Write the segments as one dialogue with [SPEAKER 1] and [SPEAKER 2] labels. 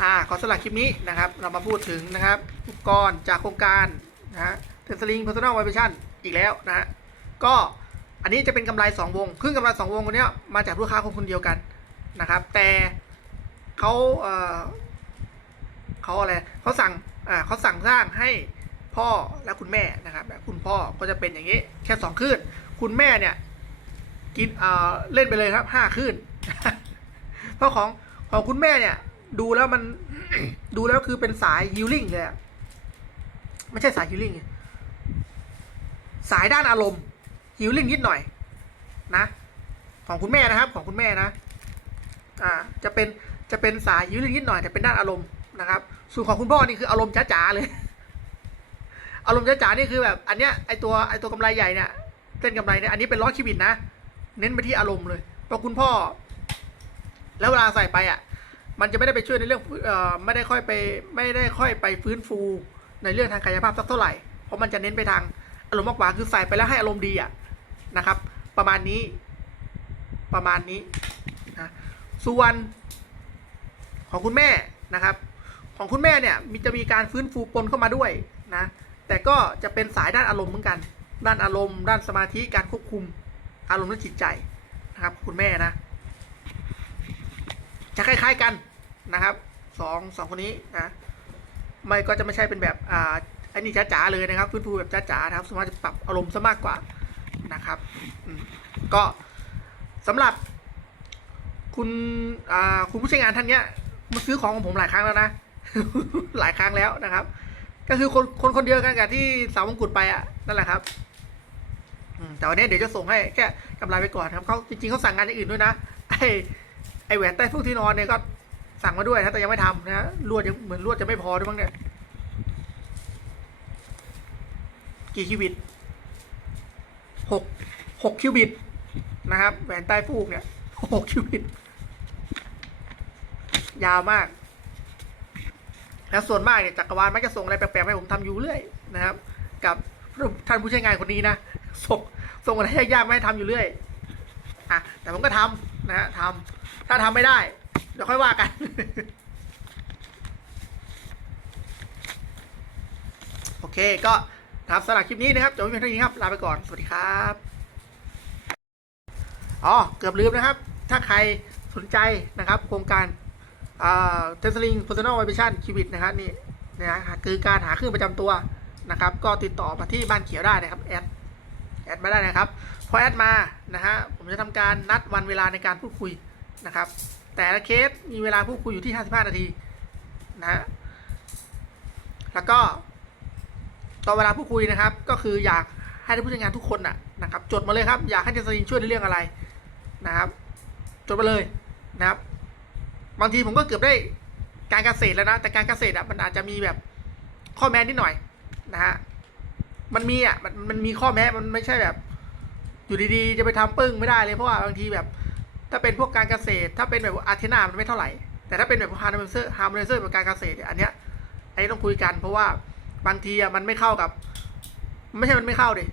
[SPEAKER 1] อ่าขอสลักคลิปนี้นะครับ เรามาพูดถึงนะครับอุปกรณ์จากโครงการนะฮะเทสลิง Personal Vibration อีกแล้วนะฮะก็อันนี้จะเป็นกำไร 2 วงครึ่งกำไร 2 วงคนเนี้ยมาจากลูกค้าคนคนเดียวกันนะครับ แต่เขาเอ่อเขาอะไรเขาสั่งอ่าเขาสั่งสร้างให้พ่อและคุณแม่นะครับคุณพ่อก็จะเป็นอย่างนี้แค่สองคลื่นคุณแม่เนี่ยกินเอ่อเล่นไปเลยครับห้าคลื่นเพราะของของคุณแม่เนี่ย ดูแล้วมัน ดูแล้วคือเป็นสายฮิลลิ่งเลยอะไม่ใช่สายฮิลลิ่งสายด้านอารมณ์ฮิลลิ่งนิดหน่อย นะ ของคุณแม่นะครับ ของคุณแม่นะอ่า จะเป็นจะเป็นสายฮิลลิ่งนิดหน่อยแต่เป็นด้านอารมณ์นะครับ ส่วนของคุณพ่อนี่คืออารมณ์จ๋าๆเลย อารมณ์จ๋าๆนี่คือแบบ อันเนี้ยไอตัวไอตัวกำไรใหญ่เนี่ยเส้นกำไรเนี่ยอันนี้เป็นล้อคิบินนะเน้นไปที่อารมณ์เลยเพราะคุณพ่อ แล้วเวลาใส่ไปอะ มันจะไม่ได้ไปช่วยในเรื่องเอ่อไม่ได้ค่อยไปไม่ได้ค่อยไปฟื้นฟูในเรื่องทางกายภาพสักเท่าไหร่ เพราะมันจะเน้นไปทางอารมณ์มากกว่าคือใส่ไปแล้วให้อารมณ์ดีอะนะครับ ประมาณนี้ประมาณนี้นะส่วนของคุณแม่นะครับ ของคุณแม่เนี่ยมีจะมีการฟื้นฟูปนเข้ามาด้วยนะแต่ก็จะเป็นสายด้านอารมณ์เหมือนกัน ด้านอารมณ์ ด้านสมาธิการควบคุมอารมณ์และจิตใจนะครับ คุณแม่นะ จะคล้าย ๆกัน นะครับสองสองคนนี้นะไม่ก็จะไม่ใช่เป็นแบบอ่าอันนี้จ๋าๆเลยนะครับฟื้นฟูแบบจ๋าๆนะครับสามารถจะปรับอารมณ์ซะมากกว่านะครับก็สำหรับ คุณอ่าคุณผู้ใช้งานท่านเนี้ยมาซื้อของของผมหลายครั้งแล้วนะ หลายครั้งแล้วนะครับ ก็คือคนคนคนเดียวกันกับที่สาวมงกุฎไปอะนั่นแหละครับแต่วันนี้เดี๋ยวจะส่งให้แค่กำไรไปก่อนครับเขาจริงๆเขาสั่งงานอย่างอื่นด้วยนะไอไอแหวนใต้ฟูกที่นอนเนี่ยก็ สั่งมาด้วยนะแต่ยังไม่ทำนะฮะลวดยังเหมือนลวดจะไม่พอด้วยมั้งเนี่ย กี่คิวบิตหกหกคิวบิตนะครับแหวนใต้ฟูกเนี่ยหกคิวบิต ยาวมาก แล้วส่วนมากเนี่ยจักรวาลมักจะส่งอะไรแปลกๆให้ผมทำอยู่เรื่อยนะครับ กับท่านผู้ใช้งานคนนี้นะส่งส่งอะไรยากๆมาให้ทำอยู่เรื่อยอะแต่ผมก็ทำนะฮะทำถ้าทำไม่ได้ เดี๋ยวค่อยว่ากัน โอเคก็นะครับสำหรับคลิปนี้นะครับจบเพียงเท่านี้ครับ ลาไปก่อน สวัสดีครับ อ๋อ เกือบลืมนะครับ ถ้าใครสนใจนะครับ โครงการเทสลิง personal vibration คิวิตนะครับนี่นะฮะคือการหาเครื่องประจำตัวนะครับ ก็ติดต่อมาที่บ้านเขียวได้นะครับ แอด แอดมาได้นะครับ พอแอดมานะฮะผมจะทำการนัดวันเวลาในการพูดคุย นะครับ แต่ละเคสมีเวลาพูดคุยอยู่ที่ 55 นาทีนะฮะแล้วก็ตอนเวลาพูดคุยนะครับ ก็คืออยากให้ท่านผู้ใช้งานทุกคนน่ะนะครับ จดมาเลยครับ อยากให้เทสลิงช่วยในเรื่องอะไรนะครับ จดมาเลยนะครับ บางทีผมก็เกือบได้การเกษตรแล้วนะ แต่การเกษตรอะมันอาจจะมีแบบข้อแม้นิดหน่อยนะฮะมันมีอะมันมันมีข้อแม้มันไม่ใช่แบบ อยู่ดีๆ จะไปทำปึ้งไม่ได้เลยเพราะว่าบางทีแบบ ถ้าเป็นพวกการเกษตร ถ้าเป็นแบบอาร์เทนามันไม่เท่าไหร่ แต่ถ้าเป็นแบบฮาร์โมเนเซอร์ฮาร์โมเนเซอร์แบบการเกษตรเนี่ยอันเนี้ยอันนี้ต้องคุยกันเพราะว่าบางทีอะมันไม่เข้ากับ ไม่ใช่มันไม่เข้าดิ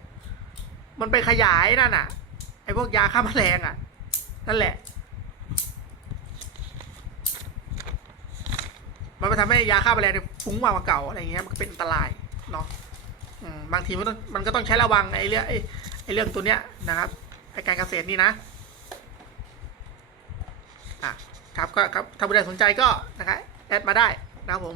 [SPEAKER 1] มันไปขยายนั่นอะไอ้พวกยาฆ่าแมลงอะ นั่นแหละ มันไปทำให้ยาฆ่าแมลงเนี่ยฟุ้งมากกว่าเก่าอะไรอย่างเงี้ยมันก็เป็นอันตรายเนาะบางทีมันต้องมันก็ต้องใช้ระวังไอ้เรื่องไอ้ไอ้เรื่องตัวเนี้ยนะครับไอ้การเกษตรนี่นะ อะครับก็ครับถ้าผู้ใดสนใจก็นะครับแอดมาได้นะครับผม